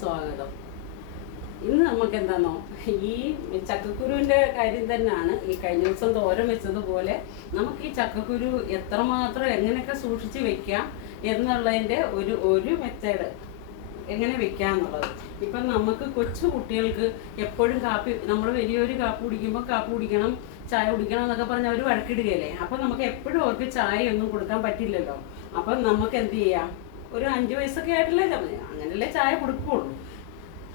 സ്വാഗതം. ഇന്ന് നമുക്ക് എന്താണോ ഈ ചക്കക്കുരുവിന്റെ കാര്യം തന്നെയാണ് ഈ കഴിഞ്ഞ ദിവസം തോരം വെച്ചതുപോലെ നമുക്ക് ഈ ചക്കക്കുരു എത്രമാത്രം എങ്ങനെയൊക്കെ സൂക്ഷിച്ച് വെക്കാം എന്നുള്ളതിന്റെ ഒരു ഒരു മെത്തേഡ് എങ്ങനെ വെക്കാം എന്നുള്ളത് ഇപ്പം നമുക്ക് കൊച്ചു കുട്ടികൾക്ക് എപ്പോഴും കാപ്പി നമ്മൾ വലിയൊരു കാപ്പി കുടിക്കുമ്പോൾ കാപ്പി കുടിക്കണം ചായ കുടിക്കണം എന്നൊക്കെ പറഞ്ഞ് അവർ വഴക്കിടുകയല്ലേ? അപ്പം നമുക്ക് എപ്പോഴും അവർക്ക് ചായ ഒന്നും കൊടുക്കാൻ പറ്റില്ലല്ലോ. അപ്പം നമുക്ക് എന്ത് ചെയ്യാം? ഒരു അഞ്ച് വയസ്സൊക്കെ ആയിട്ടല്ലേ അങ്ങനല്ലേ ചായ കൊടുക്കുകയുള്ളൂ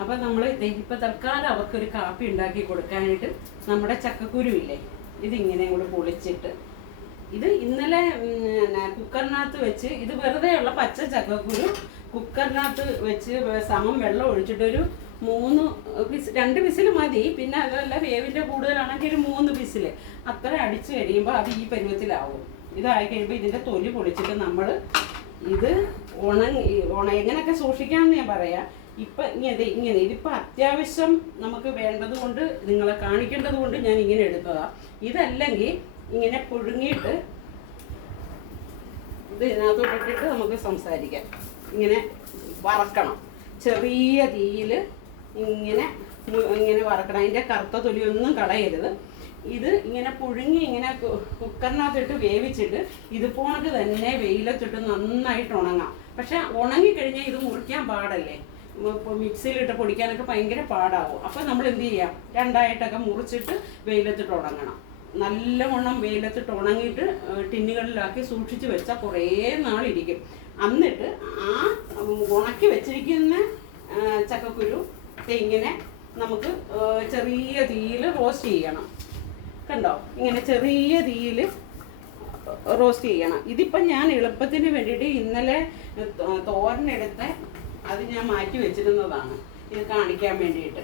അപ്പം നമ്മൾ ഇപ്പം തൽക്കാലം അവർക്കൊരു കാപ്പി ഉണ്ടാക്കി കൊടുക്കാനായിട്ട് നമ്മുടെ ചക്കക്കുരുവില്ലേ ഇതിങ്ങനെ കൂടെ പൊളിച്ചിട്ട് ഇത് ഇന്നലെ കുക്കറിനകത്ത് വെച്ച് ഇത് വെറുതെ ഉള്ള പച്ച ചക്കക്കുരു കുക്കറിനകത്ത് വെച്ച് സമം വെള്ളം ഒഴിച്ചിട്ടൊരു മൂന്ന് വിസ് രണ്ട് വിസിൽ മതി. പിന്നെ അതല്ല വേവിന്റെ കൂടുതലാണെങ്കിൽ ഒരു മൂന്ന് വിസിൽ അത്ര അടിച്ചു കഴിയുമ്പോൾ അത് ഈ പരുവത്തിലാവും. ഇതായി കഴിയുമ്പോൾ ഇതിന്റെ തൊലി പൊളിച്ചിട്ട് നമ്മൾ ഇത് ഉണങ്ങി ഉണ എങ്ങനെയൊക്കെ സൂക്ഷിക്കാമെന്ന് ഞാൻ പറയാം. ഇപ്പം ഇങ്ങനെ ഇങ്ങനെ ഇതിപ്പോൾ അത്യാവശ്യം നമുക്ക് വേണ്ടത് കൊണ്ട് നിങ്ങളെ കാണിക്കേണ്ടത് കൊണ്ട് ഞാൻ ഇങ്ങനെ എടുത്തതാ. ഇതല്ലെങ്കിൽ ഇങ്ങനെ പുഴുങ്ങിയിട്ട് ഇത് ഇതിനകത്തോട്ടിട്ട് നമുക്ക് സംസാരിക്കാം. ഇങ്ങനെ വറക്കണം. ചെറിയ തീയിൽ ഇങ്ങനെ ഇങ്ങനെ വറക്കണം. അതിന്റെ കറുത്ത തൊലിയൊന്നും കളയരുത്. ഇത് ഇങ്ങനെ പുഴുങ്ങി ഇങ്ങനെ കുക്കറിനകത്തിട്ട് വേവിച്ചിട്ട് ഇത് ഇതുപോണക്ക് തന്നെ വെയിലത്തിട്ട് നന്നായിട്ട് ഉണങ്ങാം. പക്ഷെ ഉണങ്ങിക്കഴിഞ്ഞാൽ ഇത് മുറിക്കാൻ പാടല്ലേ? മിക്സിയിലിട്ട് പൊടിക്കാനൊക്കെ ഭയങ്കര പാടാവും. അപ്പോൾ നമ്മൾ എന്ത് ചെയ്യാം? രണ്ടായിട്ടൊക്കെ മുറിച്ചിട്ട് വെയിലത്തിട്ട് ഉണങ്ങണം. നല്ലവണ്ണം വെയിലത്തിട്ട് ഉണങ്ങിയിട്ട് ടിന്നുകളിലാക്കി സൂക്ഷിച്ച് വെച്ചാൽ കുറേ നാളിരിക്കും. എന്നിട്ട് ആ ഉണക്കി വെച്ചിരിക്കുന്ന ചക്കക്കുരു ഇങ്ങനെ നമുക്ക് ചെറിയ തീയിൽ റോസ്റ്റ് ചെയ്യണം. കണ്ടോ? ഇങ്ങനെ ചെറിയ തീയിൽ റോസ്റ്റ് ചെയ്യണം. ഇതിപ്പം ഞാൻ എളുപ്പത്തിന് വേണ്ടിയിട്ട് ഇന്നലെ തോരനെടുത്ത് അത് ഞാൻ മാറ്റി വെച്ചിരുന്നതാണ്. ഇത് കാണിക്കാൻ വേണ്ടിയിട്ട്.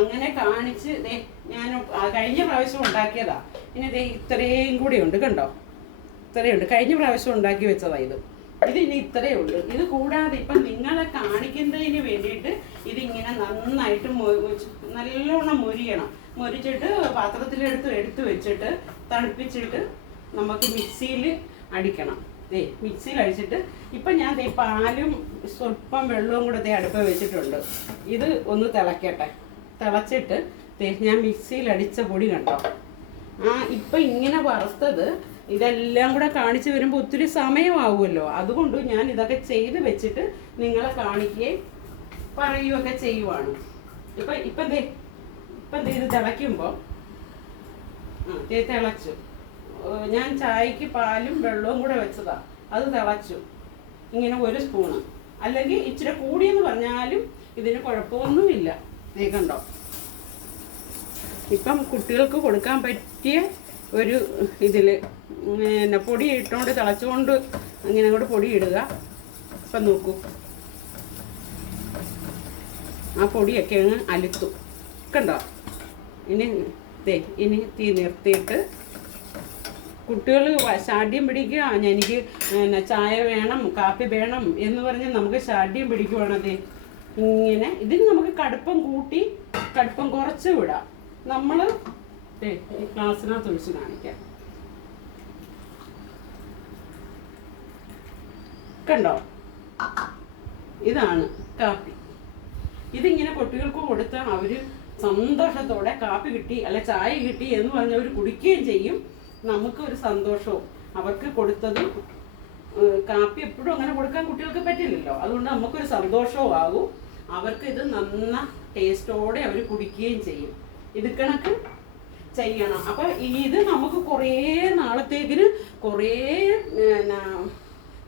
അങ്ങനെ കാണിച്ച് ദേ ഞാൻ കഴിഞ്ഞ പ്രാവശ്യം ഉണ്ടാക്കിയതാ. ഇനി ദേ ഇത്രയും കൂടി ഉണ്ട് കണ്ടോ? ഇത്രയും ഉണ്ട്. കഴിഞ്ഞ പ്രാവശ്യം ഉണ്ടാക്കി വെച്ചതാ ഇത്. ഇത് ഇനി ഇത്രയേ ഉള്ളൂ. ഇത് കൂടാതെ ഇപ്പം നിങ്ങളെ കാണിക്കുന്നതിന് വേണ്ടിയിട്ട് ഇതിങ്ങനെ നന്നായിട്ട് നല്ലോണം മൊരിയണം. മൊരിച്ചിട്ട് പാത്രത്തിലെടുത്ത് എടുത്ത് വെച്ചിട്ട് തണുപ്പിച്ചിട്ട് നമുക്ക് മിക്സിയിൽ അടിക്കണം. ദേ മിക്സിയിൽ അടിച്ചിട്ട് ഇപ്പം ഞാൻ ദേ പാലും സ്വല്പം വെള്ളവും കൂടെ ദേ അടുപ്പ് വെച്ചിട്ടുണ്ട്. ഇത് ഒന്ന് തിളക്കട്ടെ. തിളച്ചിട്ട് ദേ ഞാൻ മിക്സിയിൽ അടിച്ച പൊടി കണ്ടോ? ആ ഇപ്പം ഇങ്ങനെ വറുത്തത് ഇതെല്ലാം കൂടെ കാണിച്ചു വരുമ്പോൾ ഒത്തിരി സമയമാവുമല്ലോ. അതുകൊണ്ട് ഞാൻ ഇതൊക്കെ ചെയ്ത് വെച്ചിട്ട് നിങ്ങളെ കാണിക്കുകയും പറയുകയൊക്കെ ചെയ്യുവാണ്. ഇപ്പം ഇപ്പം ദേ ഇപ്പം ഇത് തിളയ്ക്കുമ്പോൾ ഇത് തിളച്ചു. ഞാൻ ചായക്ക് പാലും വെള്ളവും കൂടെ വെച്ചതാ. അത് തിളച്ചു. ഇങ്ങനെ ഒരു സ്പൂണ്. അല്ലെങ്കിൽ ഇച്ചിരി കൂടിയെന്ന് പറഞ്ഞാലും ഇതിന് കുഴപ്പമൊന്നുമില്ല. ദേ കണ്ടോ ഇപ്പം കുട്ടികൾക്ക് കൊടുക്കാൻ പറ്റിയ ഒരു ഇതിൽ പിന്നെ പൊടി ഇട്ടുകൊണ്ട് തിളച്ചുകൊണ്ട് അങ്ങനെ അങ്ങോട്ട് പൊടി ഇടുക. ഇപ്പം നോക്കൂ. ആ പൊടിയൊക്കെ അങ്ങ് അലുത്തു. കണ്ടോ? ഇനി ദേ ഇനി തീ നിർത്തിയിട്ട് കുട്ടികൾ ശാഠ്യം പിടിക്കുക. "ആ, എനിക്ക് പിന്നെ ചായ വേണം കാപ്പി വേണം എന്ന് പറഞ്ഞ് നമുക്ക് ശാഠ്യം പിടിക്കുവാണത് ഇങ്ങനെ ഇതിന് നമുക്ക് കടുപ്പം കൂട്ടി കടുപ്പം കുറച്ച് വിടാം. നമ്മൾ ഈ ഗ്ലാസ്സിനകത്ത് ഒഴിച്ച് കാണിക്കാം. കണ്ടോ? ഇതാണ് കാപ്പി. ഇതിങ്ങനെ കുട്ടികൾക്ക് കൊടുത്താൽ അവർ സന്തോഷത്തോടെ കാപ്പി കിട്ടി അല്ല ചായ കിട്ടി എന്ന് പറഞ്ഞ് അവർ കുടിക്കുകയും ചെയ്യും. നമുക്ക് ഒരു സന്തോഷവും. അവർക്ക് കൊടുത്തതും കാപ്പി എപ്പോഴും അങ്ങനെ കൊടുക്കാൻ കുട്ടികൾക്ക് പറ്റില്ലല്ലോ. അതുകൊണ്ട് നമുക്കൊരു സന്തോഷവും ആകും. അവർക്ക് ഇത് നന്ന ടേസ്റ്റോടെ അവർ കുടിക്കുകയും ചെയ്യും. ഇത് കണക്ക് ചെയ്യണം. അപ്പൊ ഇത് നമുക്ക് കുറേ നാളത്തേക്കിന് കുറേ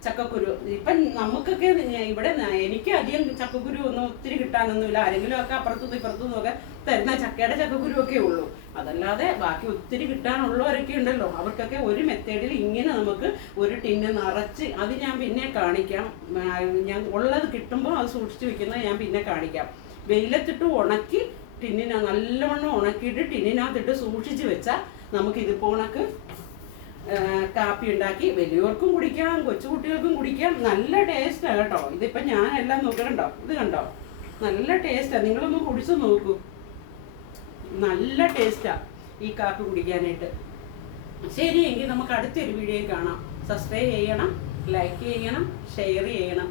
ചക്കക്കുരു. ഇപ്പം നമുക്കൊക്കെ ഇവിടെ എനിക്ക് അധികം ചക്കക്കുരു ഒന്നും ഒത്തിരി കിട്ടാനൊന്നുമില്ല. ആരെങ്കിലും ഒക്കെ അപ്പുറത്തുനിന്ന് ഇപ്പുറത്തുനിന്നും ഒക്കെ തരുന്ന ചക്കയുടെ ചക്കക്കുരു ഒക്കെ ഉള്ളൂ. അതല്ലാതെ ബാക്കി ഒത്തിരി കിട്ടാനുള്ളവരൊക്കെ ഉണ്ടല്ലോ. അവർക്കൊക്കെ ഒരു മെത്തേഡിൽ ഇങ്ങനെ നമുക്ക് ഒരു ടിന്ന് നിറച്ച് അത് ഞാൻ പിന്നെ കാണിക്കാം. ഞാൻ ഉള്ളത് കിട്ടുമ്പോൾ അത് സൂക്ഷിച്ചു വെക്കുന്നത് ഞാൻ പിന്നെ കാണിക്കാം. വെയിലത്തിട്ട് ഉണക്കി ടിന്നിന നല്ലവണ്ണം ഉണക്കിയിട്ട് ടിന്നിനകത്തിട്ട് സൂക്ഷിച്ചു വെച്ചാൽ നമുക്ക് ഇത് പോണക്ക് ആ, കാപ്പി ഉണ്ടാക്കി. വലിയവർക്കും കുടിക്കാം കൊച്ചുകുട്ടികൾക്കും കുടിക്കാം. നല്ല ടേസ്റ്റാണ് കേട്ടോ. ഇതിപ്പം ഞാൻ എല്ലാം നോക്കണ്ടോ ഇത് കണ്ടോ? നല്ല ടേസ്റ്റാണ് നിങ്ങളൊന്ന് കുടിച്ച് നോക്കൂ. നല്ല ടേസ്റ്റാണ് ഈ കാപ്പി കുടിക്കാനായിട്ട്. ശരിയെങ്കിൽ നമുക്ക് അടുത്തൊരു വീഡിയോ കാണാം. സബ്സ്ക്രൈബ് ചെയ്യണം ലൈക്ക് ചെയ്യണം ഷെയർ ചെയ്യണം.